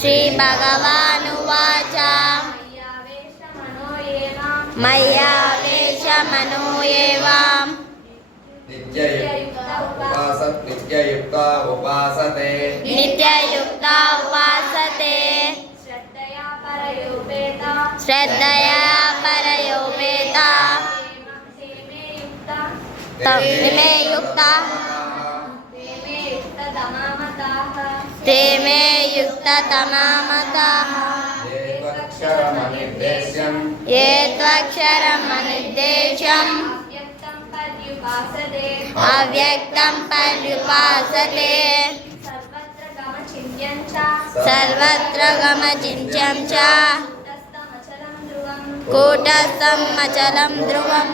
श्रीभगवानुवाच मय्यावेशमनो ये वां नित्ययुक्ता उपासते श्रद्धया परयोपेता ते मे युक्ततमा मताः ये त्वक्षरमनिर्देश्यम् अव्यक्तं पर्युपासते सर्वत्र गमचिन्त्यं च कूटस्थम् अचलं ध्रुवम्।